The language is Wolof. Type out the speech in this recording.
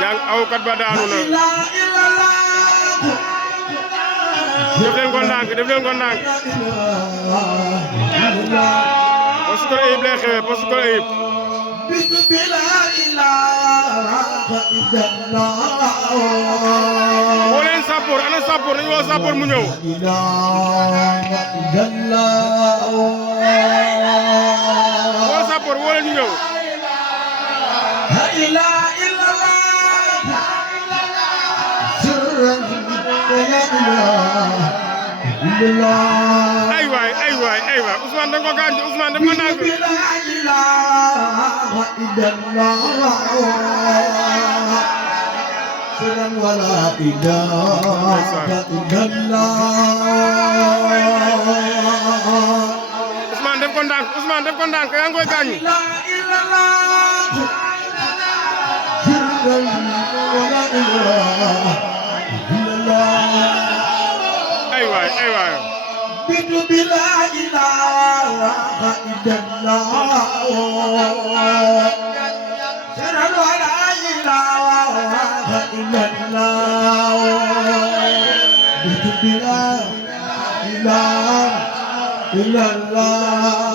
jàng awkat ba daanu na def leen ko ndànk Poste Kër Ayib lay xewee Poste Kër Ayib woo leen sappoor ana sappoor dañu woo sappoor mu ñëw woo sappoor woo leen ñu ñëw ay waay Ousmane da nga ko gaañ Ousmane def nga ndànk Ousmane def ko ndànk yaa ngi koy gaañ ay waay bidu bila ilaha illallah saradu la ilaha illallah bidu bila ilaha illallah